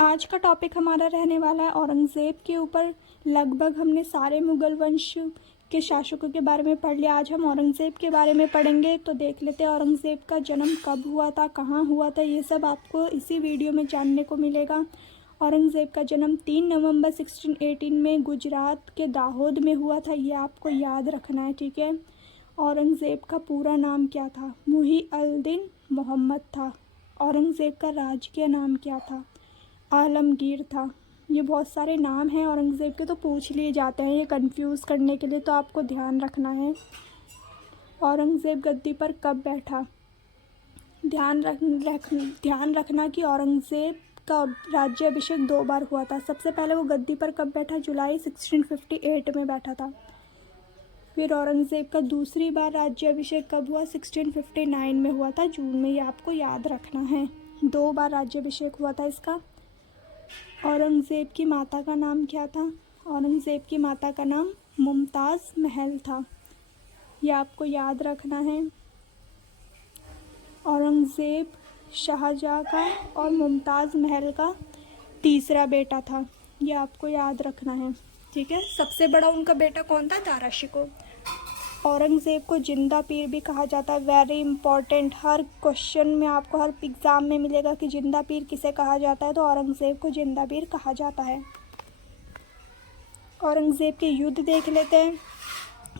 आज का टॉपिक हमारा रहने वाला है औरंगज़ेब के ऊपर। लगभग हमने सारे मुग़ल वंश के शासकों के बारे में पढ़ लिया। आज हम औरंगज़ेब के बारे में पढ़ेंगे। तो देख लेते हैं औरंगज़ेब का जन्म कब हुआ था, कहाँ हुआ था, ये सब आपको इसी वीडियो में जानने को मिलेगा। औरंगज़ेब का जन्म 3 नवंबर 1618 में गुजरात के दाहोद में हुआ था। ये आपको याद रखना है, ठीक है। औरंगज़ेब का पूरा नाम क्या था? मुही-अल-दीन मोहम्मद था। औरंगज़ेब का राजकीय नाम क्या था? आलमगीर था। ये बहुत सारे नाम हैं औरंगज़ेब के, तो पूछ लिए जाते हैं ये कंफ्यूज करने के लिए, तो आपको ध्यान रखना है। औरंगज़ेब गद्दी पर कब बैठा? ध्यान रखना कि औरंगज़ेब का राज्याभिषेक 2 बार हुआ था। सबसे पहले वो गद्दी पर कब बैठा? जुलाई 1658 में बैठा था। फिर औरंगज़ेब का दूसरी बार राज्याभिषेक कब हुआ? 1659 में हुआ था, जून में। ये आपको याद रखना है। 2 बार राज्याभिषेक हुआ था इसका। औरंगज़ेब की माता का नाम क्या था? औरंगज़ेब की माता का नाम मुमताज़ महल था। यह आपको याद रखना है। औरंगज़ेब शाहजहाँ का और मुमताज़ महल का तीसरा बेटा था। यह आपको याद रखना है, ठीक है। सबसे बड़ा उनका बेटा कौन था? दारा शिकोह। औरंगज़ेब को जिंदा पीर भी कहा जाता है। वेरी इंपॉर्टेंट, हर क्वेश्चन में आपको हर एग्ज़ाम में मिलेगा कि जिंदा पीर किसे कहा जाता है, तो औरंगज़ेब को जिंदा पीर कहा जाता है। औरंगज़ेब के युद्ध देख लेते हैं,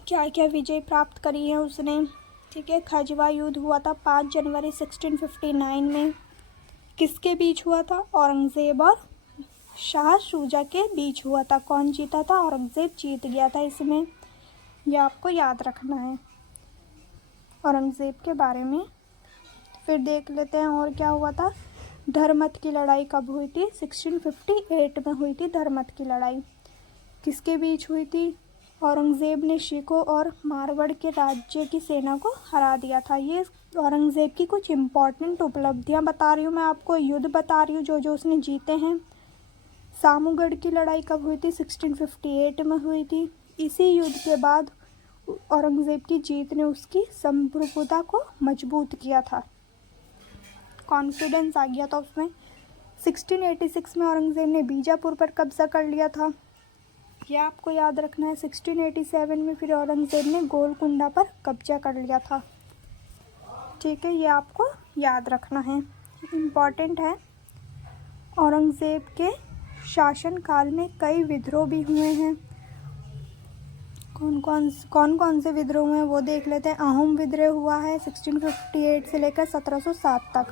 क्या क्या विजय प्राप्त करी है उसने, ठीक है। खजवा युद्ध हुआ था 5 जनवरी 1659 में। किसके बीच हुआ था? औरंगज़ेब और शाह शुजा के बीच हुआ था। कौन जीता था? औरंगज़ेब जीत गया था इसमें। यह आपको याद रखना है औरंगज़ेब के बारे में। फिर देख लेते हैं और क्या हुआ था। धर्मत की लड़ाई कब हुई थी? 1658 में हुई थी धर्मत की लड़ाई। किसके बीच हुई थी? औरंगज़ेब ने सिखों और मारवाड़ के राज्य की सेना को हरा दिया था। ये औरंगज़ेब की कुछ इम्पॉर्टेंट उपलब्धियां बता रही हूँ मैं आपको, युद्ध बता रही हूँ जो जो उसने जीते हैं। सामूगढ़ की लड़ाई कब हुई थी? 1658 में हुई थी। इसी युद्ध के बाद औरंगज़ेब की जीत ने उसकी संप्रभुता को मजबूत किया था, कॉन्फिडेंस आ गया था उसमें। 1686 में औरंगज़ेब ने बीजापुर पर कब्जा कर लिया था। यह आपको याद रखना है। 1687 में फिर औरंगज़ेब ने गोलकुंडा पर कब्जा कर लिया था, ठीक है। ये आपको याद रखना है, इम्पॉर्टेंट है। औरंगज़ेब के शासनकाल में कई विद्रोह भी हुए हैं। कौन कौन से विद्रोह हुए हैं वो देख लेते हैं। अहोम विद्रोह हुआ है 1658 से लेकर 1707 तक।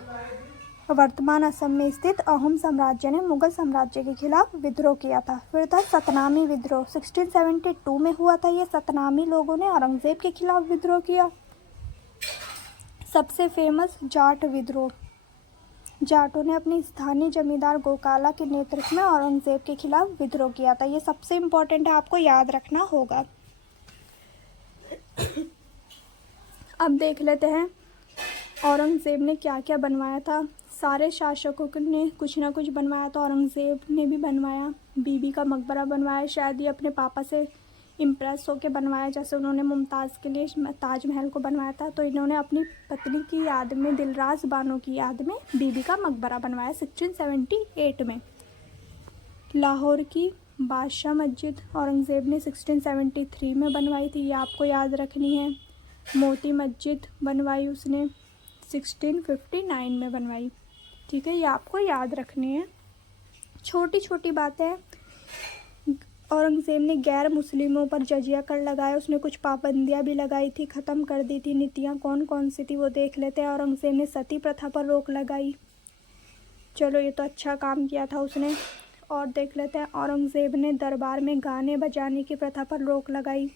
वर्तमान असम में स्थित अहोम साम्राज्य ने मुगल साम्राज्य के खिलाफ विद्रोह किया था। फिर था सतनामी विद्रोह, 1672 में हुआ था। ये सतनामी लोगों ने औरंगज़ेब के खिलाफ विद्रोह किया। सबसे फेमस जाट विद्रोह, जाटों ने अपनी स्थानीय जमींदार गोकाला के नेतृत्व में औरंगज़ेब के खिलाफ विद्रोह किया था। ये सबसे इम्पोर्टेंट है, आपको याद रखना होगा। अब देख लेते हैं औरंगज़ेब ने क्या क्या बनवाया था। सारे शासकों ने कुछ ना कुछ बनवाया था, औरंगज़ेब ने भी बनवाया। बीबी का मकबरा बनवाया, शायद ये अपने पापा से इम्प्रेस होकर बनवाया। जैसे उन्होंने मुमताज़ के लिए ताजमहल को बनवाया था, तो इन्होंने अपनी पत्नी की याद में, दिलराज बानो की याद में बीबी का मकबरा बनवाया 1678 में। लाहौर की बादशाह मस्जिद औरंगज़ेब ने 1673 में बनवाई थी, ये आपको याद रखनी है। मोती मस्जिद बनवाई उसने 1659 में बनवाई, ठीक है। ये आपको याद रखनी है। छोटी छोटी बातें। औरंगज़ेब ने गैर मुस्लिमों पर जजिया कर लगाया, उसने कुछ पाबंदियां भी लगाई थी, ख़त्म कर दी थी। नीतियाँ कौन कौन सी थी वो देख लेते हैं। औरंगज़ेब ने सती प्रथा पर रोक लगाई, चलो ये तो अच्छा काम किया था उसने। और देख लेते हैं औरंगज़ेब ने दरबार में गाने बजाने की प्रथा पर रोक लगाई।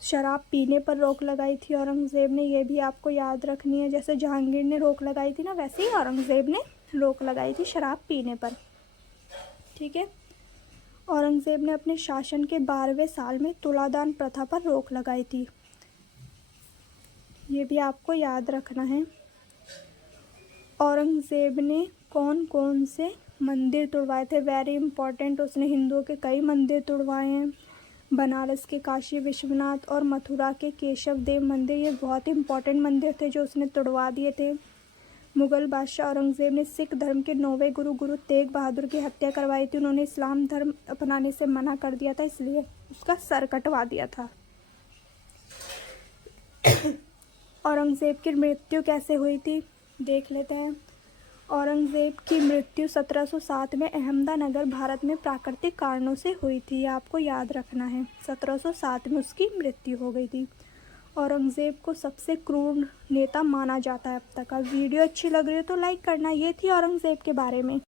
शराब पीने पर रोक लगाई थी औरंगज़ेब ने, ये भी आपको याद रखनी है। जैसे जहांगीर ने रोक लगाई थी ना, वैसे ही औरंगज़ेब ने रोक लगाई थी शराब पीने पर, ठीक है। औरंगज़ेब ने अपने शासन के 12वें साल में तुलादान प्रथा पर रोक लगाई थी, ये भी आपको याद रखना है। औरंगज़ेब ने कौन कौन से मंदिर तुड़वाए थे? वेरी इंपॉर्टेंट, उसने हिंदुओं के कई मंदिर तुड़वाए हैं। बनारस के काशी विश्वनाथ और मथुरा के केशव देव मंदिर, ये बहुत इंपॉर्टेंट मंदिर थे जो उसने तुड़वा दिए थे। मुग़ल बादशाह औरंगज़ेब ने सिख धर्म के 9वें गुरु गुरु तेग बहादुर की हत्या करवाई थी। उन्होंने इस्लाम धर्म अपनाने से मना कर दिया था, इसलिए उसका सर कटवा दिया था। औरंगज़ेब की मृत्यु कैसे हुई थी, देख लेते हैं। औरंगज़ेब की मृत्यु 1707 में अहमदानगर, भारत में प्राकृतिक कारणों से हुई थी। आपको याद रखना है, 1707 में उसकी मृत्यु हो गई थी। औरंगज़ेब को सबसे क्रूर नेता माना जाता है अब तक का। वीडियो अच्छी लग रही हो तो लाइक करना। ये थी औरंगज़ेब के बारे में।